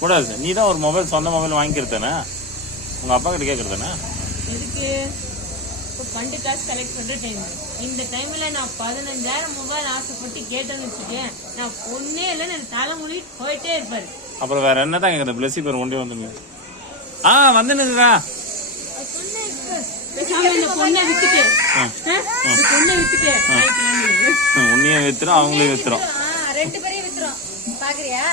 கூடாது. நீ தான் ஒரு மொபைல் சொந்த மொபைல் வாங்கிக்கிறதானே, உங்க அப்பா கிட்ட கேட்கறதானே. எதுக்கு இப்போ ஃபண்டு காசு கலெக்ட் பண்ற டைம். இந்த டைம்ல நான் 15,000 மொபைல் ஆசைப்பட்டு கேட்டேன்னு வச்சுக்கேன், நான் பொண்ணே இல்லைன்னு எனக்கு தலை மூடிட்டு போயிட்டே இருப்பாரு. அப்புறம் வேற என்னதான் கேட்கறது? பிளஸி பேர் ஒன்றே வந்துங்க. வந்துனுக்குறா. இந்த பொண்ணை வித்துட்டு உன்னையும் வித்துரும் அவங்களையும் வித்துரும். 2 பேரையும் வித்துரும். பாக்குறியா?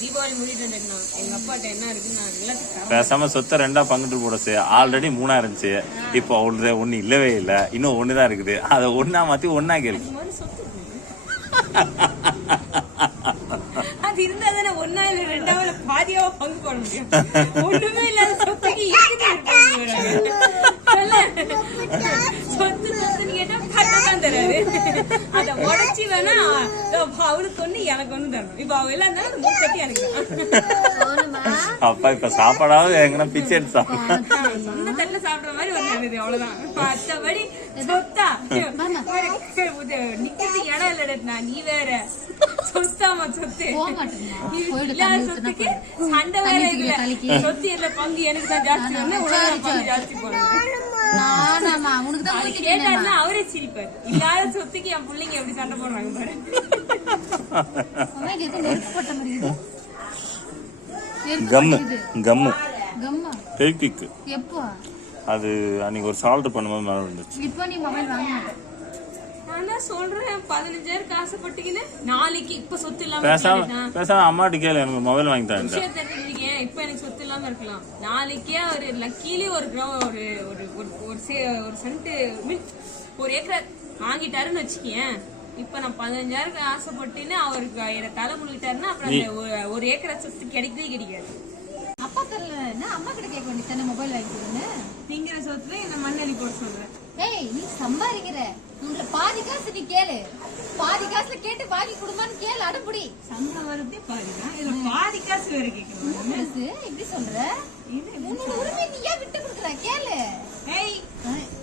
தீபாவளி முடிட்டு வந்துடணும். எங்க அப்பாட்ட என்ன இருக்குன்னு நான் எல்லாத்துக்கும் பேசாம சொத்தை 2ஆ பங்கிட்டு போடச்சு. ஆல்ரெடி 3ஆ இருந்துச்சு, இப்போ ஒண்ணு இல்லவே இல்லை, இன்னும் ஒண்ணுதான் இருக்குது. அதை ஒண்ணா மாத்தி ஒன்னா கேளு. அது இருந்தா தானே ஒன்னா இல்ல 2ஆவது பாதியாவா பங்கு போட முடியும். ஒண்ணுமே இல்லாத சொத்துக்கு சொத்து சொத்துன்னு கேட்டா கட்டதான் தராது. அத உடச்சி வேணா அவளுக்கு ஒண்ணு எனக்கு ஒண்ணு தரணும். இப்ப அவ எல்லாம் இருந்தாலும் 3 கட்டி எனக்கு அப்பா இப்ப சாப்பாடாவது எங்கன்னா பிச்சை எடுத்து சொன்ன தட்டுல சாப்பிடுற மாதிரி வந்து அவ்வளவுதான். மத்தபடி சொத்தா நிக்கிறது இடம் இல்லடா. நீ வேற சொத்தாமா சொத்து இல்லாத சொத்துக்கு சண்டை வேற இல்ல. சொத்து இல்ல பங்கு எனக்கு தான் ஜாஸ்தி வந்து ஜாஸ்தி போடுறது. கேட்டாருன்னா அவரே சிரிப்பாரு. இல்லாத சொத்துக்கு என் பிள்ளைங்க எப்படி சண்டை போடுறாங்க பாரு. கம்மு ஃபெவிக்விக். அது அன்னைக்கு ஒரு சால்ட் பண்ணும்போது மேல வந்துச்சு. இப்போ நீ மொபைல் வாங்க. நான் தான் சொல்றேன் 15,000 ஆசைப்பட்டீங்கன்னு நாளைக்கு இப்ப சொத்து இல்லாம பேசாம அம்மாட்ட கேளு, எனக்கு மொபைல் வாங்கி தரேன். இப்ப எனக்கு சொத்து இல்லாம இருக்கலாம், நாளைக்கே ஒரு லக்கிலி ஒரு சென்ட் ஒரு ஏக்கர் வாங்கிட்டாருன்னு வச்சுக்கேன். இப்ப நான் 15,000 ஆசைப்பட்டுன்னு அவருக்கு தலை முழுகிட்டாருன்னா அப்புறம் ஒரு ஏக்கரை சொத்து கிடைக்கவே கிடைக்காது. அப்பா தெரியல, அம்மா கிட்ட கேட்க வேண்டியதானே மொபைல் வாங்கிக்கிறேன்னு. திங்கிற சொத்துல என்ன மண்ணெளி போட சொல்றேன். ஏய் நீ சம்பாதிக்கிற, உங்களை பாதி காசு நீ கேளு, பாதி காசுல கேட்டு பாதி குடும்பம்னு கேளு, அடப்புடி. சம்பளம் வரதே பாதிதான், இதுல பாதி காசு வேற கேட்கணும். எப்படி சொல்ற? உன்னோட உரிமை நீ ஏன் விட்டு கொடுக்குற? கேளு. ஏய்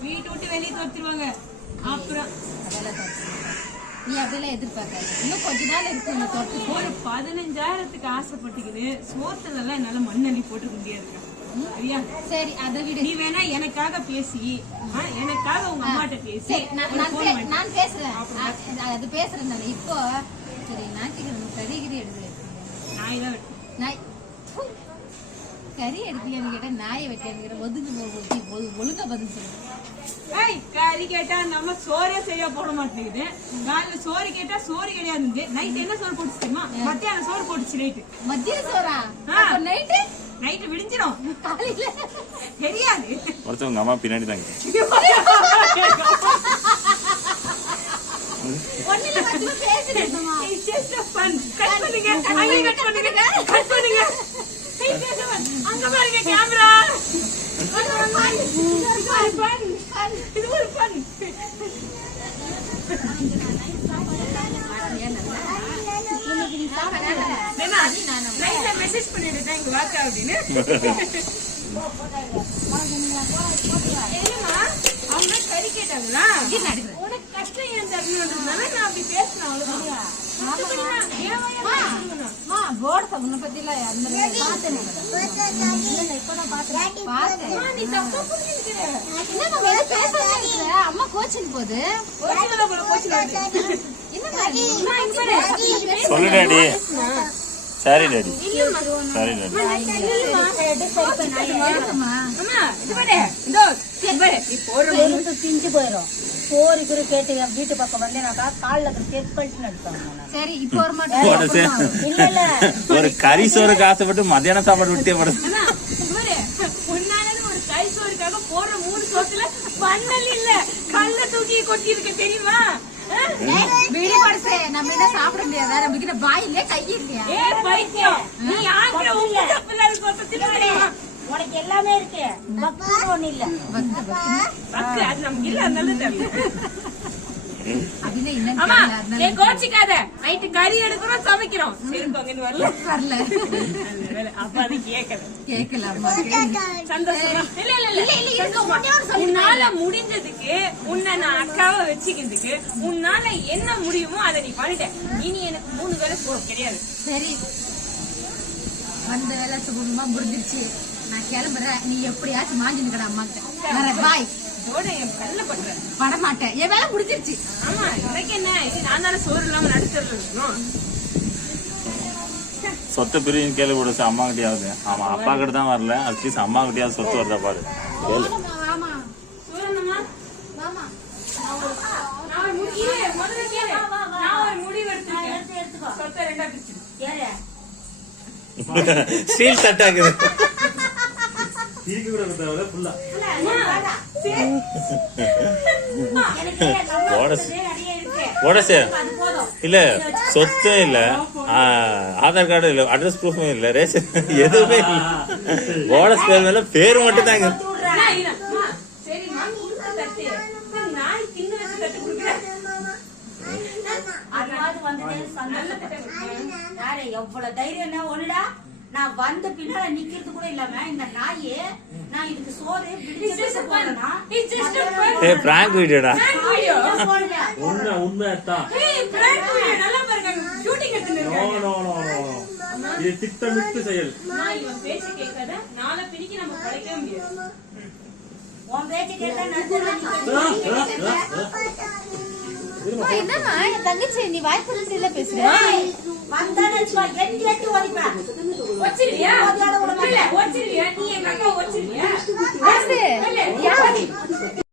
வீட்டு விட்டு வெளியே துரத்துருவாங்க. அப்புறம் நீ அப்படியெல்லாம் எதிர்பார்க்காது, இன்னும் கொஞ்ச நாள் இருக்கு. ஒரு 15,000க்கு ஆசைப்பட்டுக்குது, சோத்துல என்னால மண்ணள்ளி போட்டுக்க முடியாது. சரி அதை விடு. நீ வேணா எனக்காக பேசி, எனக்காக உங்க அம்மாட்ட பேசி. நான் பேசுறேன், அது பேசுறேன் நான். இப்போ சரி ஞாயிற்றுக்கிழமை கறிகிரி எடுத்து நாய் தான் வெட்டு. நாய் கறி எடுத்தியான்னு கேட்டா நாயை வெட்டியாங்கிற ஒதுங்க ஒழுங்கா பதில் சொல்லு. கறி கேட்டா நம்ம சோறே சரியா போட மாட்டேங்குது. காலையில சோறு கேட்டா சோறு கிடையாது. நைட் என்ன சோறு போட்டுச்சு தெரியுமா? மத்தியானம் சோறு போட்டுச்சு. நைட்டு மத்தியான சோறா? நைட்டு விடிஞ்சிடும், காலையில தெரியாது. ஒருத்தவங்க அம்மா பின்னாடி தாங்க. அங்க பாருங்க கேமரா. இது ஒரு ஃபன். மெசேஜ் பண்ணிட்டு இங்க வாக்க அப்படின்னு. அவங்க கறி கேட்டாங்களா? உனக்கு கஷ்டம் ஏன் தரணும்ன்றதுனால நான் அப்படி பேசினேன். அவ்வளவுதான். அம்மா கோச்சிங் போது சொல்லு டாடி. சரி டாடி, சரி டாடி. திஞ்சு போயிடும். சோறு குரு கேட்டு வீட்டு பக்கம் வந்து காலில் செக் பண்ணிட்டு நடத்தாங்க. சரி இப்போ ஒரு மாட்டேன். இல்ல இல்ல, ஒரு கறி சோறுக்கு ஆசைப்பட்டு மத்தியான சாப்பாடு விட்டே படுது. ஒரு கறி சோறுக்காக போற 3 சோத்துல பண்ணல் இல்ல, கல்ல தூக்கி கொட்டி இருக்க தெரியுமா? வீடு படுசே நம்ம என்ன சாப்பிட முடியாதா? நமக்கு பாயிலே கை இல்லையா? பைத்தியம், நீ ஆக்குற உங்க தப்புல சொத்தத்துல உனக்கு எல்லாமே இருக்கு. பக்குன்னு ஒண்ணு இல்ல. பக்கு அது நமக்கு இல்ல, அதனால தெரியல. ஆமா நீ கோச்சிக்காத. நைட்டு கறி எடுக்கிறோம், சமைக்கிறோம். சரிங்க வரல அப்ப அது கேட்கல. சந்தோஷம். உன்னால முடிஞ்சதுக்கு, உன்னை நான் அக்காவை வச்சுக்கிறதுக்கு உன்னால என்ன முடியுமோ அதை நீ பண்ணிட்ட. இனி எனக்கு 3 வேலை போட கிடையாது. சரி வந்த வேலை சுகமா முடிஞ்சிருச்சு. நான் கிளம்புறேன். நீ எப்படியாச்சும் மாஞ்சிருக்கடா அம்மாக்கிட்ட. பாய். இதோட என் கல்ல பண்றேன். பட மாட்டேன். என் வேலை முடிஞ்சிருச்சு. ஆமா எனக்கு என்ன நான் தானே சோறு இல்லாம நடுத்தரல இருக்கணும். சொத்தை பிரிவின்னு கேள்வி கூட சார் அம்மா கிட்டயாவது. ஆமா அப்பா கிட்ட தான் வரல, அட்லீஸ்ட் அம்மா கிட்டயாவது சொத்து வருதா பாரு. ஆமா சூரனம்மா மாமா நான் ஒரு முடிவு முதல்ல கேளு. நான் ஒரு முடிவு எடுத்துக்கோ. சொத்தை ரெண்டா பிரிச்சிடு. ஸ்டீல் தட்டாக்குது. இல்ல சொத்தே இல்ல, ஆதார் கார்டு இல்ல, அட்ரஸ் ப்ரூஃபும் இல்ல, ரேஷன் எதுவுமே இல்ல. போனஸ் பேர் மேல பேரு மட்டும் தாங்க. சரிம்மா கொடுத்த தட்டு நாய் தின்னு வச்சு தட்டு கொடுக்குறேன். எவ்வளவு தைரியம்னா ஒண்ணுடா, நான் வந்த பின்னால நிக்கிறது கூட இல்லாம இந்த நாயே நான் இதுக்கு சோறு ஏ பிராங்க் வீடியோடா. உண்மைதான். நல்லா பாருங்க ஷூட்டிங் இது திட்டமிட்டு செயல். இவன் பேச்சு கேட்காத நாளை பிடிக்க நம்ம படைக்கவே முடியாது. உன் பேச்சு கேட்டா என்னம்மா என் தங்கச்சி நீ வாய்ப்பு இல்ல பேசுற. வந்தானு எட்டி எட்டி ஓடிப்பேன். வச்சிருவியா நீ எங்க அக்கா வச்சிருவியா? யாரு